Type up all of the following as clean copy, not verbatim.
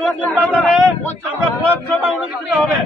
নতুন বাজারে আমরা পথ সভা অনুষ্ঠিত হবে।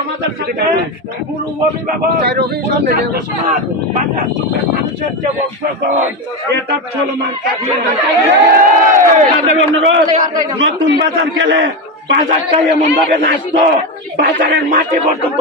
আমাদের সাথে পুরো অভিভাবক বাজার যুগের মানুষের যে এটা চলমান অনুরোধ নতুন বাজার গেলে বাজারটা এমন ভাবে নাচতো বাজারের মাটি পর্যন্ত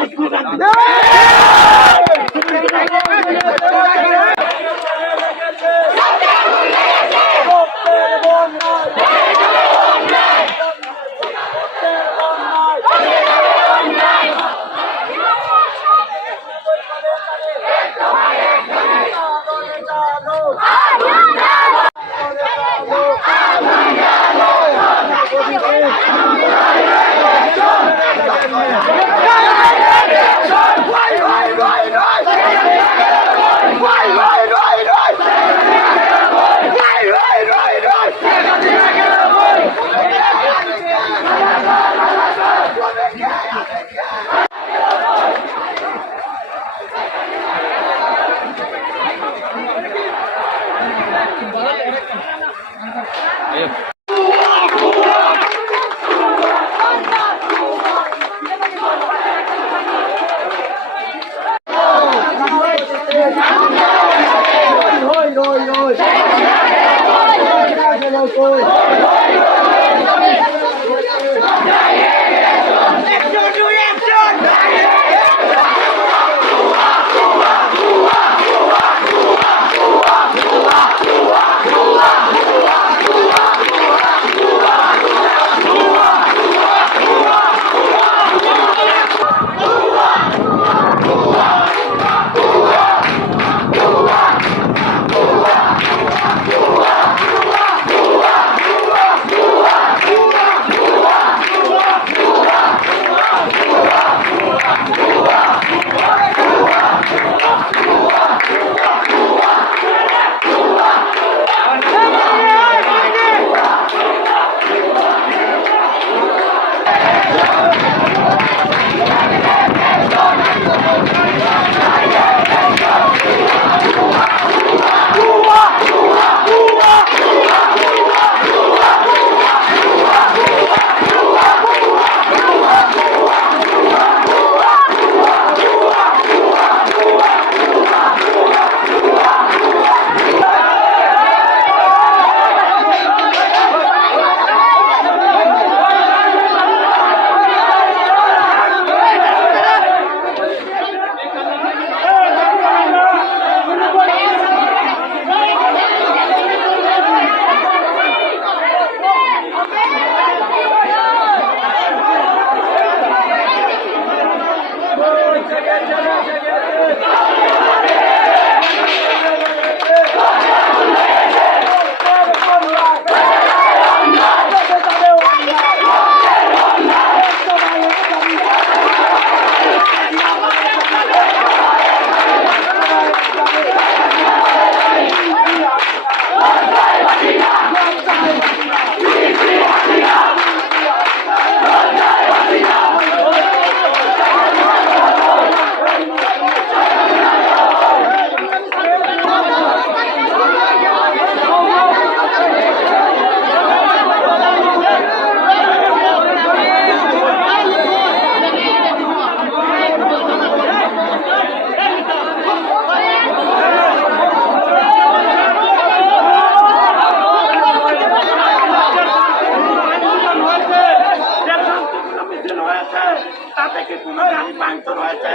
তাতে কি কোনো গাড়ি পাংচার হয়েছে?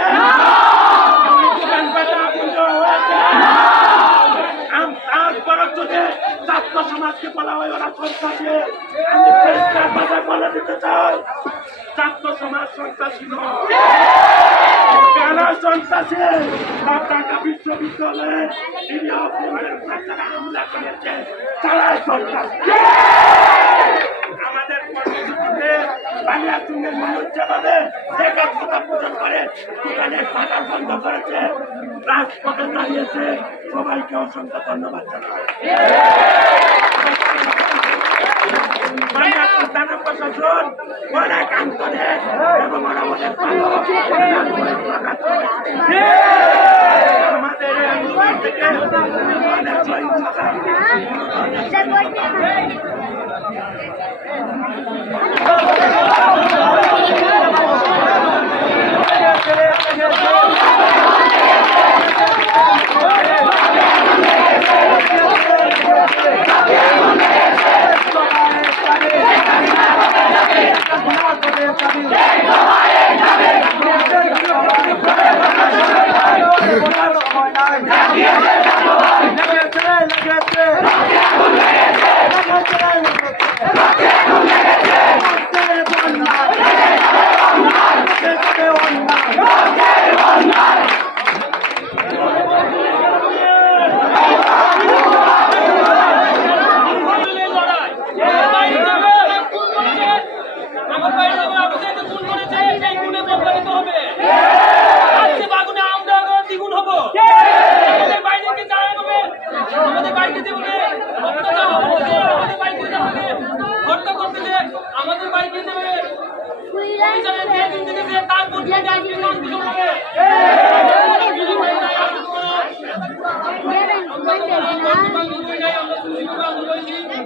তারপরে যদি ছাত্র সমাজকে বলা হয় ওরা সন্ত্রাসী, আমি পরিষ্কার ভাষায় বলে দিতে চাই ছাত্র সমাজ সন্ত্রাসী নয়। কারা সন্ত্রাসী? ঢাকা বিশ্ববিদ্যালয়ে ছাত্ররা হামলা করেছে, তারাই সন্ত্রাসী। আমাদের কর্মসূচিতে বাংলাদেশের মনোজ্জাভাবে একাত্মতা পূজন করে দোকানের শাটার বন্ধ করেছে, রাজপথে দাঁড়িয়েছে। সবাইকে অসংখ্য ধন্যবাদ জানাই। থানা প্রশাসন অনেক আন্তরিক এবং আমাদের আমাদের আন্দোলন থেকে অনেক সহিংসতা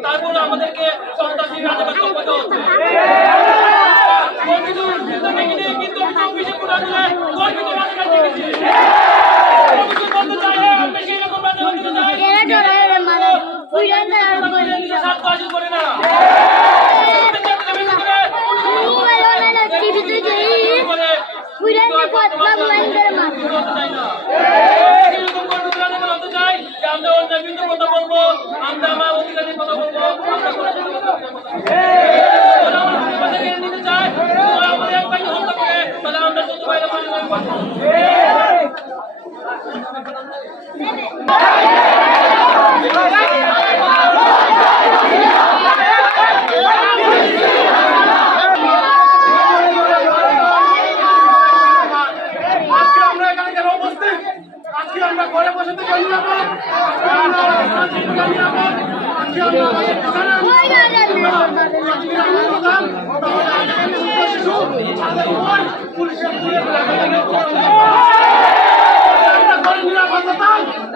তারপরে আমাদেরকে সন্ত্রাসী রাজত্ব করতে হচ্ছে। কিন্তু আমি 24-এ কোটা দিলে গর্বিত রাজনীতি দেখেছি। বলতে চাই আমি সেই রকম রাজনীতি চাই সাতবাজি করে না আমরা অন্যান্য কথা বলবো, আমরা আমার অধিকারের কথা বলবো, নিতে চাই আমাদের এক ভাইকে হত্যা করে তাহলে আমরা চোদ্দ ভাইরা আমরা ঘরে বসে থেকে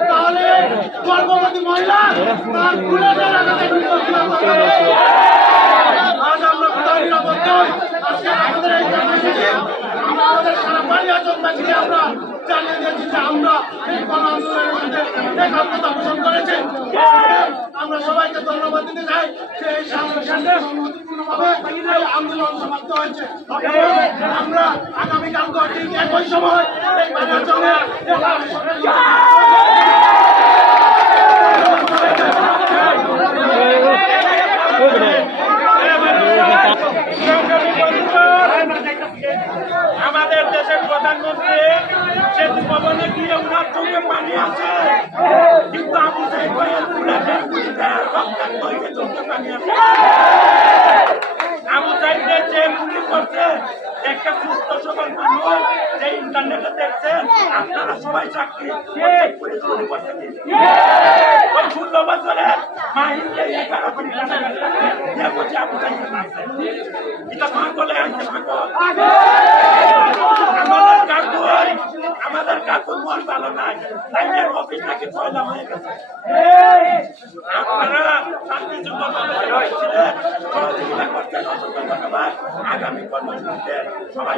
তাহলে গর্ভবতী মহিলা আজ আমরা কোথাও নিরাপদ নই। আজকে আমাদের এই আমাদের সারা বাড়ি আচরণবাসীকে আমরা জানিয়ে দিয়েছি যে আমরা এই গণ আন্দোলনের মধ্যে একাত্মতা পোষণ করেছি। আমরা সবাইকে ধন্যবাদ দিতে চাই যে এই শান্তিপূর্ণভাবে এই আন্দোলন সমাপ্ত হয়েছে। আমরা আগামীকাল ঠিক একই সময় এই বাজারচলে আমাদের দেশের প্রধানমন্ত্রী সেতু ভবনে গিয়ে ওনার চোখে পানি আছে, কিন্তু আমি সেই ভয়ের চোখে পানি আছে। আবু সাইদের যে গুলি করছে একটা সুস্থ সবল মানুষ যে ইন্টারনেটে দেখছে, আপনারা সবাই চাকরি 16 বছরে মাহিনকে 11 কোটি টাকা বলছে আবু সাইদের মারছে। এটা পাগলে আনছে পাগল। আমাদের কাকুর মন ভালো নাই, লাইনের অফিস নাকি পয়লা হয়ে গেছে। আপনারা শান্তিযুক্ত হয়েছিলেন, সহযোগিতা করতে অসংখ্য ধন্যবাদ। আগামী কর্মসূচিতে সবাই